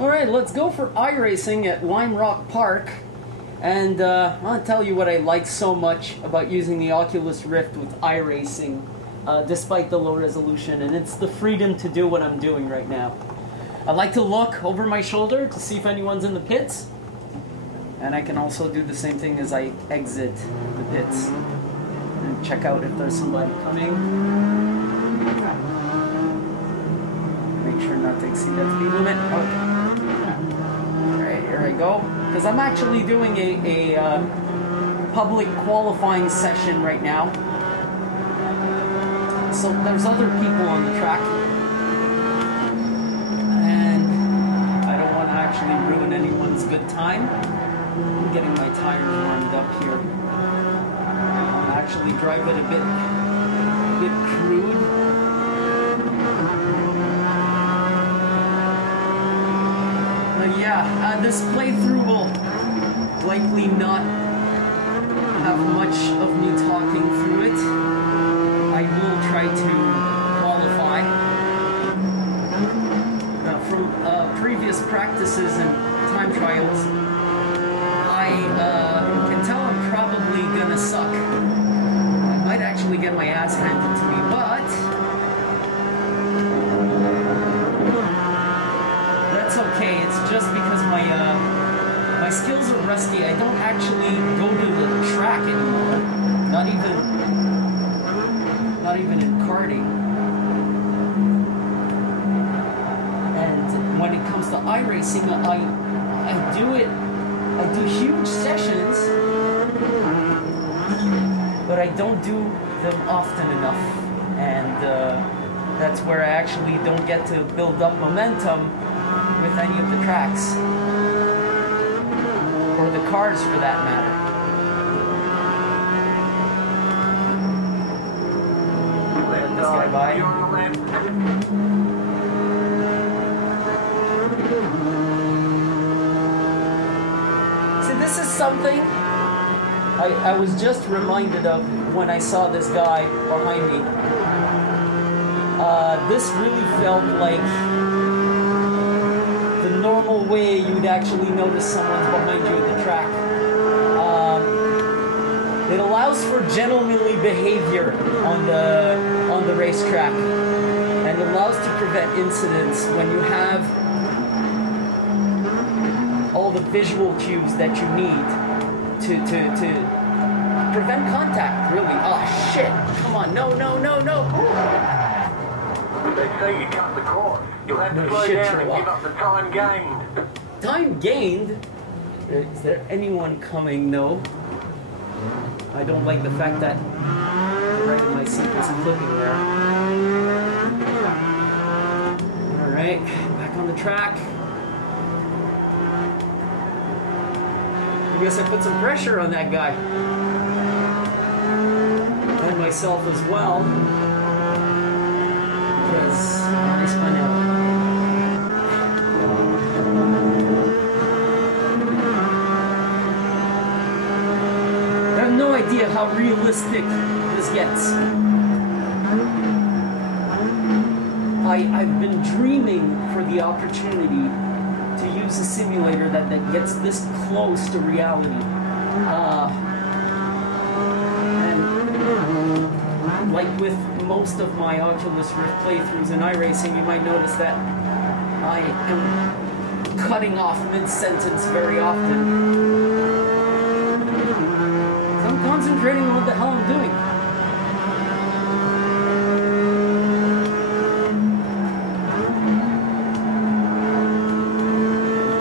Alright, let's go for iRacing at Lime Rock Park. And I want to tell you what I like so much about using the Oculus Rift with iRacing, despite the low resolution, and it's the freedom to do what I'm doing right now. I like to look over my shoulder to see if anyone's in the pits, and I can also do the same thing as I exit the pits and check out if there's somebody coming. Make sure not to exceed that speed limit. Okay. Alright, here I go. Because I'm actually doing a public qualifying session right now. So there's other people on the track. And I don't want to actually ruin anyone's good time. I'm getting my tires warmed up here. I'll actually drive it a bit crude. But yeah, this playthrough will likely not have much of me talking through it. I will try to qualify. From previous practices and time trials, I can tell I'm probably gonna suck. I might actually get my ass handed to me, but that's okay. It's just because my skills are rusty. I don't actually go to the track anymore. Not even in karting. And when it comes to iRacing, I do huge sessions, but I don't do them often enough. And that's where I actually don't get to build up momentum with any of the tracks. Or the cars, for that matter. Let this guy by. See, this is something I was just reminded of when I saw this guy behind me. This really felt like the normal way you'd actually notice someone's behind you in the track. It allows for gentlemanly behavior on the racetrack, and allows to prevent incidents when you have all the visual cues that you need to prevent contact, really. Oh shit, come on, no. They say you cut the course. You'll have to slow down and give up the time gained. Time gained? Is there anyone coming? No. I don't like the fact that the right of my seat is flipping there. Alright, back on the track. I guess I put some pressure on that guy. And myself as well. Because I spun out. I have no idea how realistic this gets. I've been dreaming for the opportunity to use a simulator that gets this close to reality. And like with most of my Oculus Rift playthroughs in iRacing, you might notice that I am cutting off mid-sentence very often. I'm concentrating on what the hell I'm doing.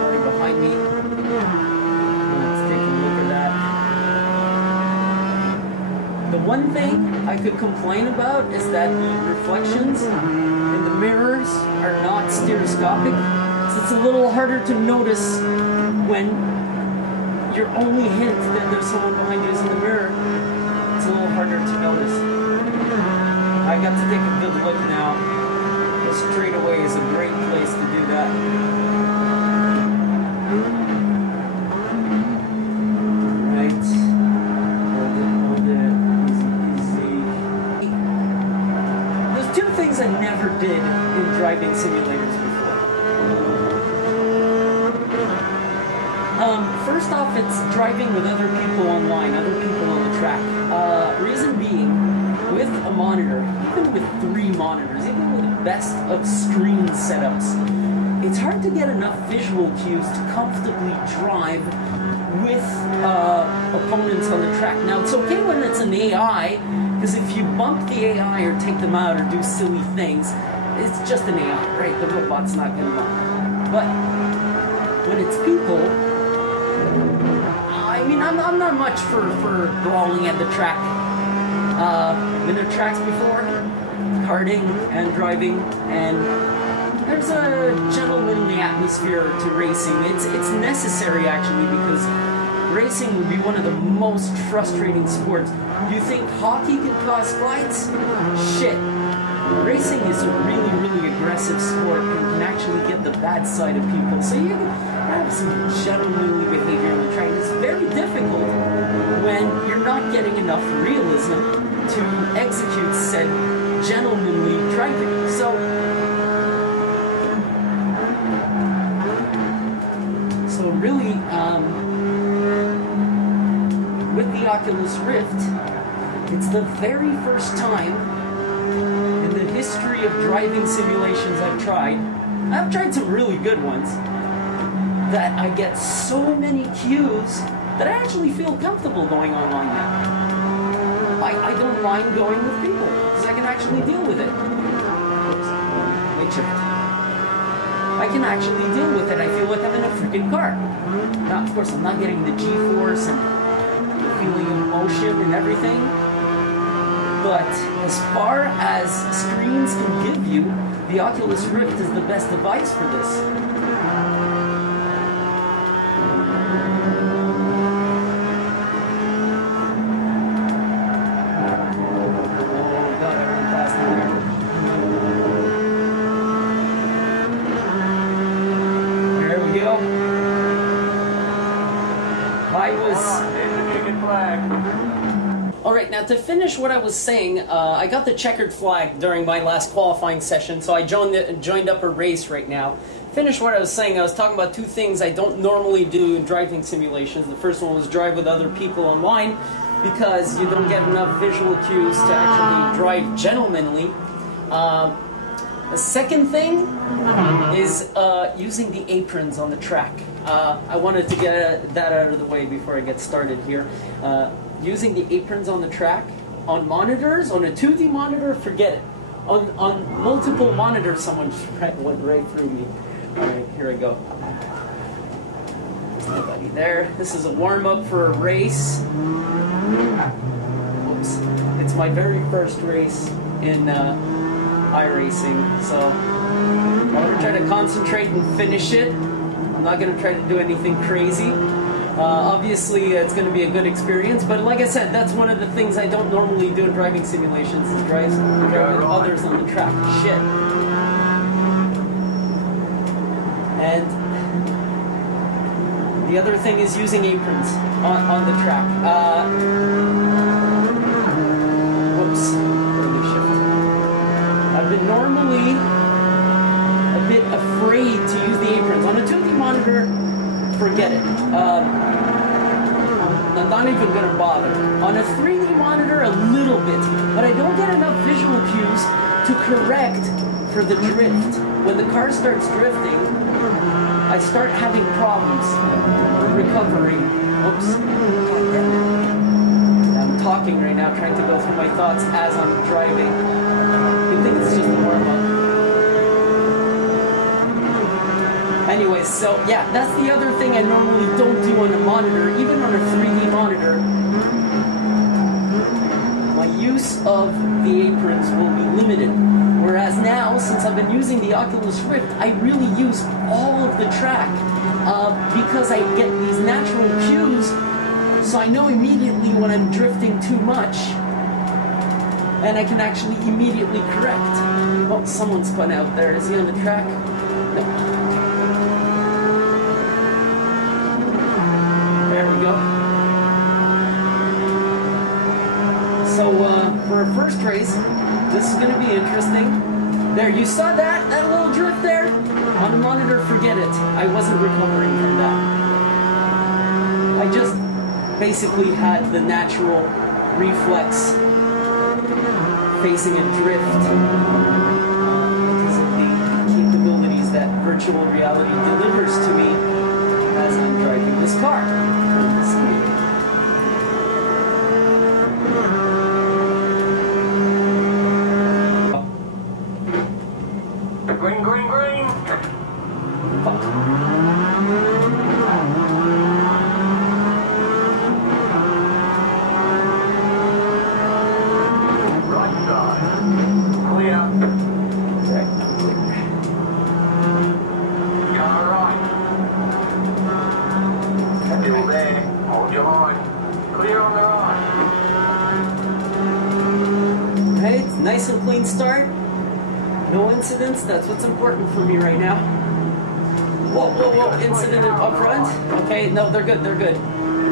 Right behind me. Let's take a look at that. The one thing I could complain about is that the reflections in the mirrors are not stereoscopic. So it's a little harder to notice when your only hint that there's someone behind you is in the mirror. It's a little harder to notice. I got to take a good look now. The straightaway is a great place to do that. Right. Hold it. Easy. There's two things I never did in driving simulators before. First off, it's driving with other people online, other people on the track. Reason being, with a monitor, even with 3 monitors, even with the best of screen setups, it's hard to get enough visual cues to comfortably drive with opponents on the track. Now, it's okay when it's an AI, because if you bump the AI or take them out or do silly things, it's just an AI, right? The robot's not going to know. But when it's people, I mean, I'm not much for brawling at the track. Been at tracks before, karting and driving, and there's a gentlemanly atmosphere to racing. It's necessary, actually, because racing would be one of the most frustrating sports. You think hockey can cause fights? Shit. Racing is a really, really aggressive sport and can actually get the bad side of people. So you can have some gentlemanly behavior on the track. It's very difficult when you're not getting enough realism to execute said gentlemanly driving. So really, with the Oculus Rift, it's the very first time in the history of driving simulations I've tried some really good ones, that I get so many cues that I actually feel comfortable going online now. I don't mind going with people, because I can actually deal with it. Oops. Wait, shift. I can actually deal with it. I feel like I'm in a freaking car. Now, of course, I'm not getting the G-force and feeling emotion and everything. But as far as screens can give you, the Oculus Rift is the best device for this. Alright, now to finish what I was saying, I got the checkered flag during my last qualifying session, so I joined up a race right now. Finish what I was saying, I was talking about 2 things I don't normally do in driving simulations. The first one was drive with other people online, because you don't get enough visual cues to actually drive gentlemanly. The second thing is using the aprons on the track. I wanted to get that out of the way before I get started here. Using the aprons on the track, on monitors, on a 2D monitor, forget it. On multiple monitors, someone just went right through me. Alright, here I go. There's nobody there. This is a warm-up for a race. Whoops. It's my very first race in iRacing, so I'm going to try to concentrate and finish it. I'm not going to try to do anything crazy. Obviously, it's going to be a good experience, but like I said, that's one of the things I don't normally do in driving simulations, is drive with others on the track. Shit. And the other thing is using aprons on the track. Whoops. I've been normally a bit afraid to use the aprons. On a 2D monitor, forget it. I'm not even going to bother. On a 3D monitor, a little bit. But I don't get enough visual cues to correct for the drift. When the car starts drifting, I start having problems recovering. Oops. I'm talking right now, trying to go through my thoughts as I'm driving. I think it's just a warm-up. Anyways, so yeah, that's the other thing I normally don't do on a monitor, even on a 3D monitor. My use of the aprons will be limited. Whereas now, since I've been using the Oculus Rift, I really use all of the track because I get these natural cues, so I know immediately when I'm drifting too much, and I can actually immediately correct. Oh, someone spun out there. Is he on the track? No. There we go. So, for our first race, this is going to be interesting. There, you saw that? That little drift there? On the monitor, forget it. I wasn't recovering from that. I just basically had the natural reflex facing a drift because of the capabilities that virtual reality delivers to me as I'm driving this car. Green, green, green. Fuck. Right side. Clear. Right. Car right. Still there. Hold your line. Clear on the right. Hey, it's nice and clean start. No incidents, that's what's important for me right now. Whoa, whoa, whoa, incident up front? Okay, no, they're good, they're good.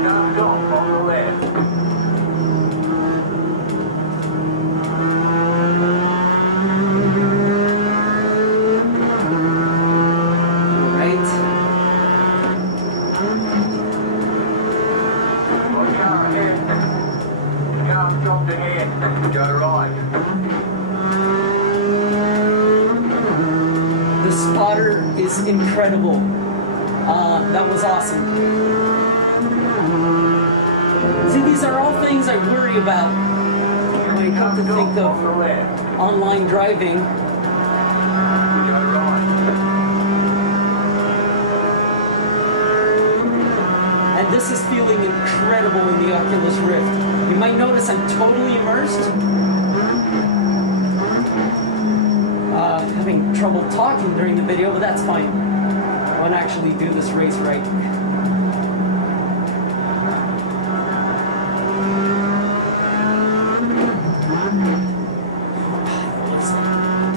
No stop on the left. Right. One car ahead. Car stopped ahead. Go right. The spotter is incredible. That was awesome. See, these are all things I worry about when I come to think of online driving. Go right. And this is feeling incredible in the Oculus Rift. You might notice I'm totally immersed. Having trouble talking during the video, but that's fine. I want to actually do this race right.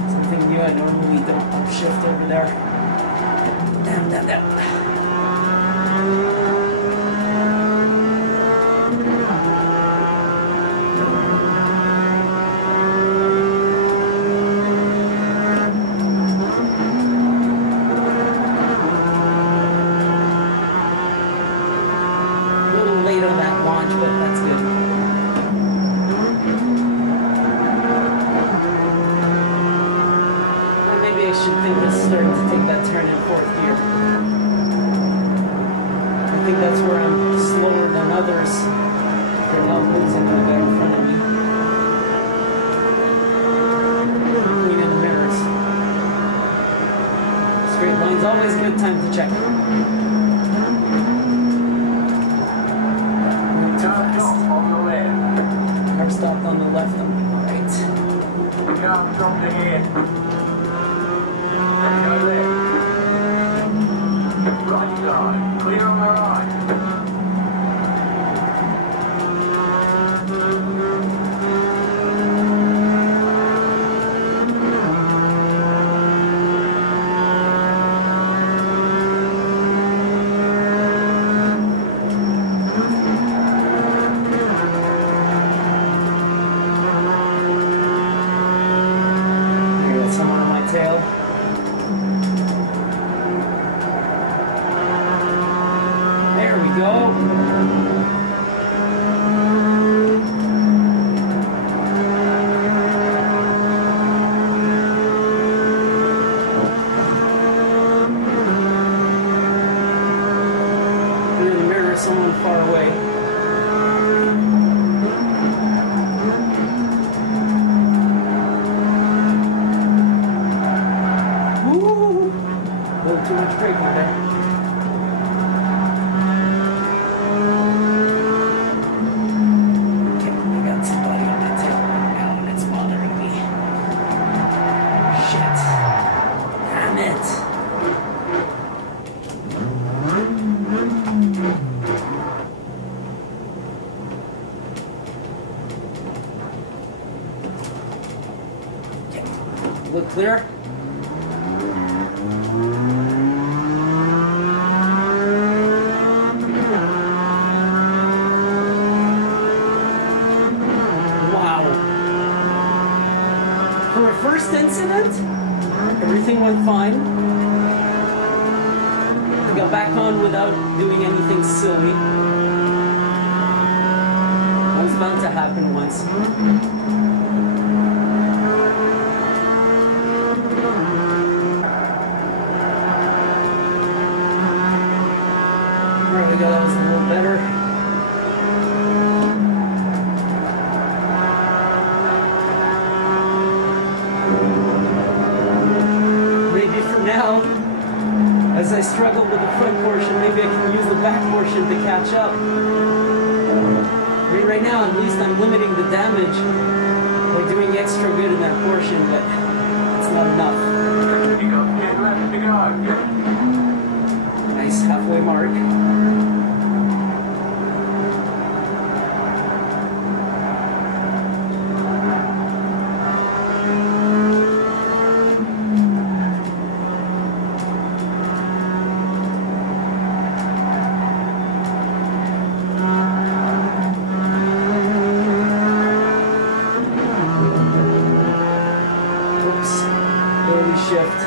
Something new I normally don't upshift over there. Damn, damn, damn. That's where I'm slower than others. For now, losing the guy in front of me. Clean in the mirrors. Straight line's always a good time to check. Not too fast. Car stopped on the left. Right. Car stopped ahead. Go left. Right side. Clear on the right. Here, got someone on my tail. There we go. In the mirror, someone far away. Woo! A little too much braking there. Look clear. Wow. For a first incident, everything went fine. I got back on without doing anything silly. It's bound to happen once. There we go, that was a little better. Maybe for now, as I struggle with the front portion, maybe I can use the back portion to catch up. Right now, at least I'm limiting the damage by doing extra good in that portion, but it's not enough. You got 10 left to go. Nice halfway mark. Shift.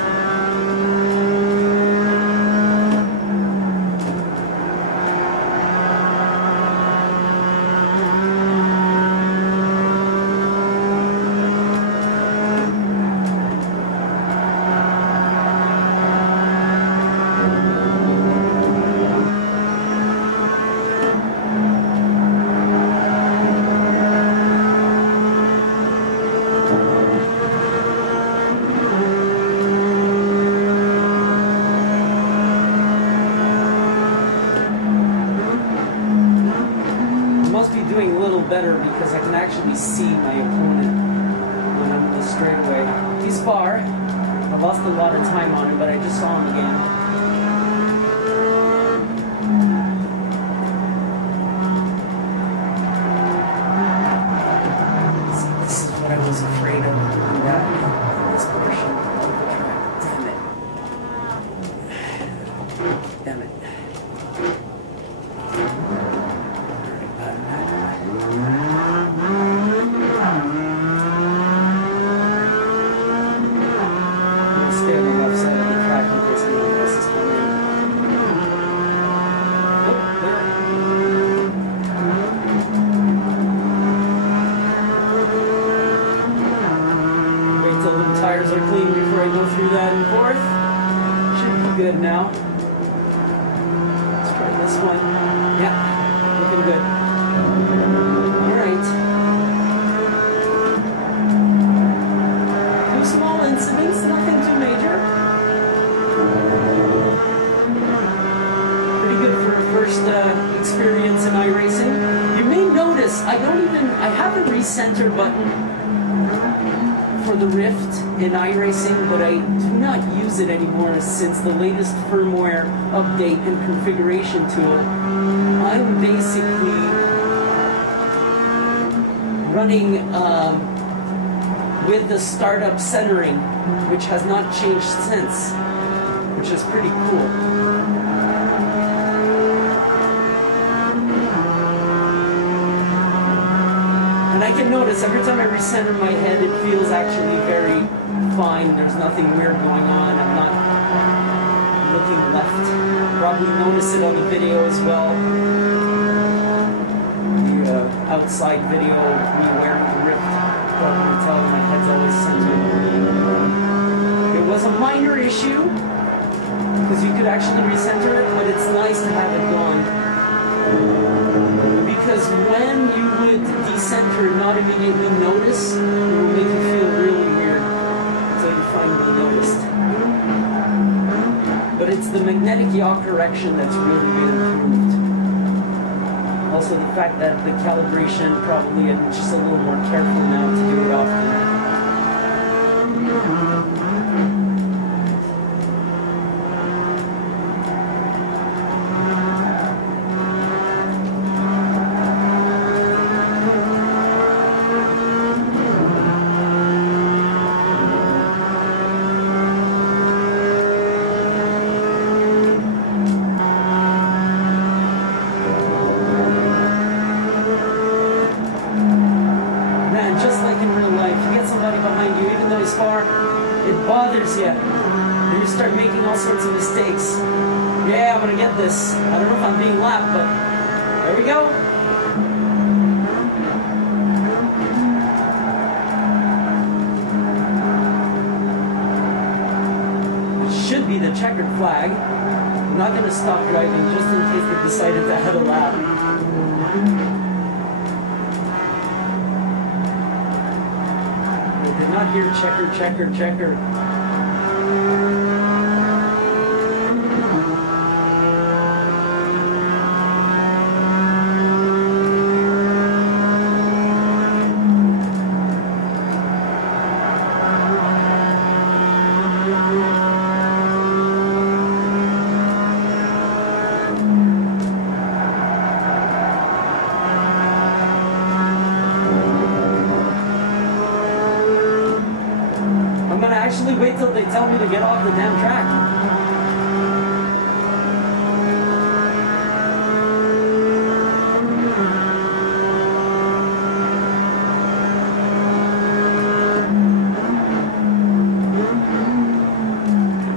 Better because I can actually see my opponent when I'm in the straightaway. He's far. I lost a lot of time on him, but I just saw him again. This is what I was afraid of in this portion of the track. Damn it. Damn it. Tires are clean before I go through that and forth. Should be good now. Let's try this one. Yeah, looking good. Alright. 2 small incidents, nothing too major. Pretty good for a first experience in iRacing. You may notice I have a recenter button for the Rift in iRacing, but I do not use it anymore since the latest firmware update and configuration tool. I'm basically running with the startup centering, which has not changed since, which is pretty cool. And I can notice every time I recenter my head, it feels actually very fine. There's nothing weird going on. I'm not looking left. Probably notice it on the video as well. The outside video of me wearing the Rift. Probably tell my head's always centered. It was a minor issue, because you could actually recenter it, but it's nice to have it gone. Because when you would decenter and not immediately notice, it will make you feel really weird until you finally noticed. But it's the magnetic yaw correction that's really been improved. Also the fact that the calibration probably I'm just a little more careful now to do it often. It bothers you. And you start making all sorts of mistakes. Yeah, I'm gonna get this. I don't know if I'm being lapped, but there we go. the checkered flag. I'm not going to stop driving just in case they decided to head a lap. I did not hear checker, checker, checker. Actually wait till they tell me to get off the damn track.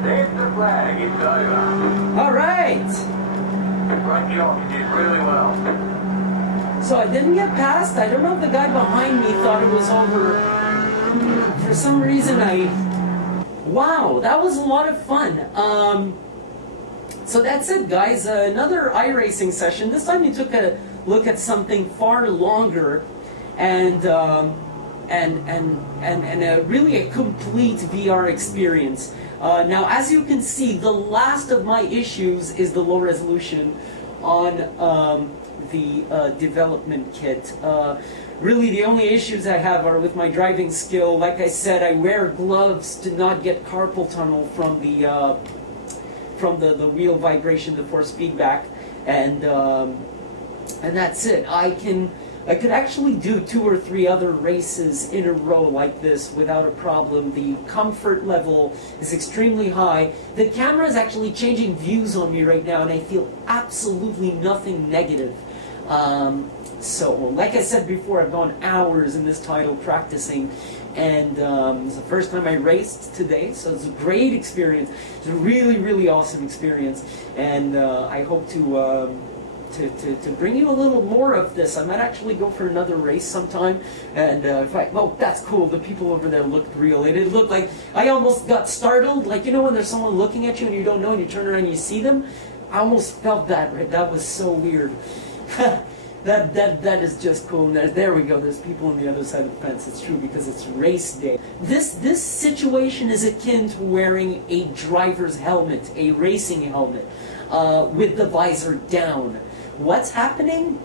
There's the flag, it's over. All right. Great job, you did really well. So I didn't get past. I don't know if the guy behind me thought it was over. For some reason wow, that was a lot of fun. So that's it, guys. Another iRacing session. This time you took a look at something far longer, and really a complete VR experience. Now, as you can see, the last of my issues is the low resolution on the development kit. Really, the only issues I have are with my driving skill. Like I said, I wear gloves to not get carpal tunnel from the wheel vibration, the force feedback, and that's it. I could actually do 2 or 3 other races in a row like this without a problem. The comfort level is extremely high. The camera is actually changing views on me right now, and I feel absolutely nothing negative. So, like I said before, I've gone hours in this title practicing, and it's the first time I raced today, so it's a great experience. It's a really, really awesome experience, and I hope to bring you a little more of this. I might actually go for another race sometime, and oh, that's cool, the people over there looked real. It looked like, I almost got startled, like, you know when there's someone looking at you and you don't know and you turn around and you see them? I almost felt that, right? That was so weird. That is just cool. There we go. There's people on the other side of the fence. It's true because it's race day. This situation is akin to wearing a driver's helmet, a racing helmet, with the visor down. What's happening?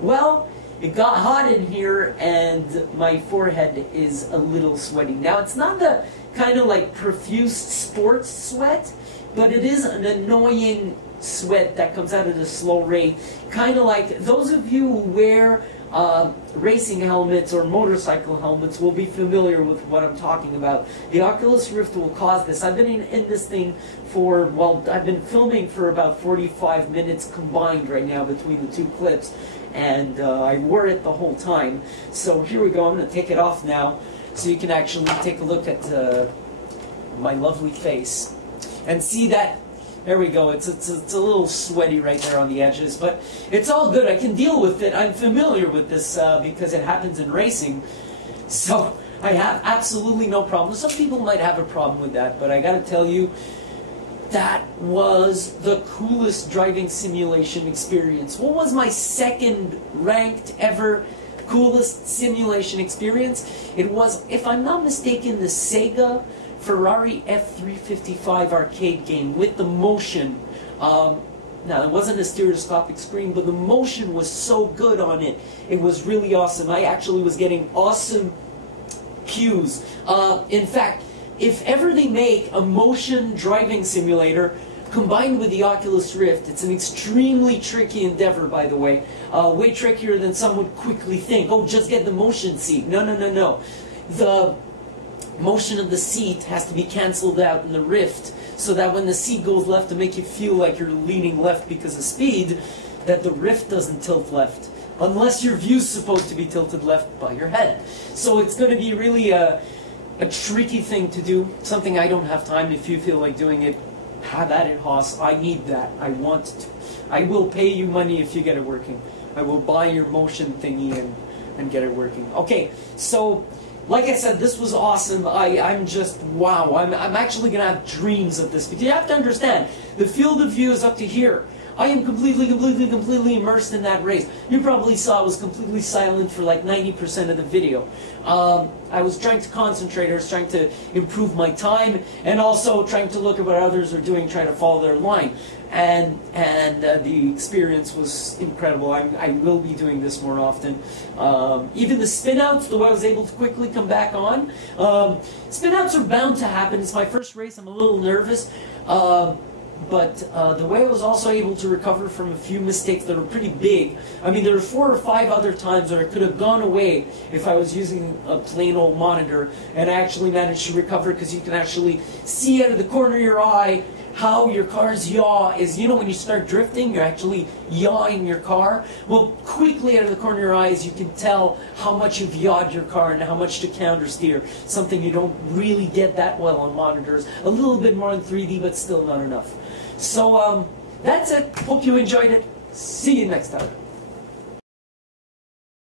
Well, it got hot in here and my forehead is a little sweaty. Now, it's not the kind of like profuse sports sweat, but it is an annoying sweat that comes out of the slow rate. Kind of like those of you who wear racing helmets or motorcycle helmets will be familiar with what I'm talking about. The Oculus Rift will cause this. I've been in this thing for, well, I've been filming for about 45 minutes combined right now between the 2 clips, and I wore it the whole time. So here we go. I'm going to take it off now so you can actually take a look at my lovely face and see that. There we go. It's a little sweaty right there on the edges, but it's all good. I can deal with it. I'm familiar with this because it happens in racing, so I have absolutely no problem. Some people might have a problem with that, but I got to tell you, that was the coolest driving simulation experience. What was my 2nd ranked ever coolest simulation experience? It was, if I'm not mistaken, the Sega Ferrari F355 arcade game with the motion. Now, it wasn't a stereoscopic screen, but the motion was so good on it. It was really awesome. I actually was getting awesome cues. In fact, if ever they make a motion driving simulator combined with the Oculus Rift, it's an extremely tricky endeavor, by the way. Way trickier than some would quickly think. Oh, just get the motion seat. No, no, no, no. The motion of the seat has to be canceled out in the Rift, so that when the seat goes left to make you feel like you're leaning left because of speed, that the Rift doesn't tilt left, unless your view's supposed to be tilted left by your head. So it's going to be really a tricky thing to do, something I don't have time. If you feel like doing it, have at it, Haas. I need that. I want to. I will pay you money if you get it working. I will buy your motion thingy and get it working. Okay, so like I said, this was awesome. I'm just, wow. I'm actually going to have dreams of this. Because you have to understand, the field of view is up to here. I am completely immersed in that race. You probably saw I was completely silent for like 90% of the video. I was trying to concentrate. I was trying to improve my time, and also trying to look at what others are doing, trying to follow their line. And the experience was incredible. I will be doing this more often. Even the spin-outs, the way I was able to quickly come back on. Spin-outs are bound to happen. It's my first race. I'm a little nervous. But the way I was also able to recover from a few mistakes that were pretty big. I mean, there were 4 or 5 other times where I could have gone away if I was using a plain old monitor, and I actually managed to recover, because you can actually see out of the corner of your eye how your car's yaw is. You know, when you start drifting, you're actually yawing your car. Well, quickly out of the corner of your eyes, you can tell how much you've yawed your car and how much to countersteer. Something you don't really get that well on monitors. A little bit more in 3D, but still not enough. So that's it. Hope you enjoyed it. See you next time.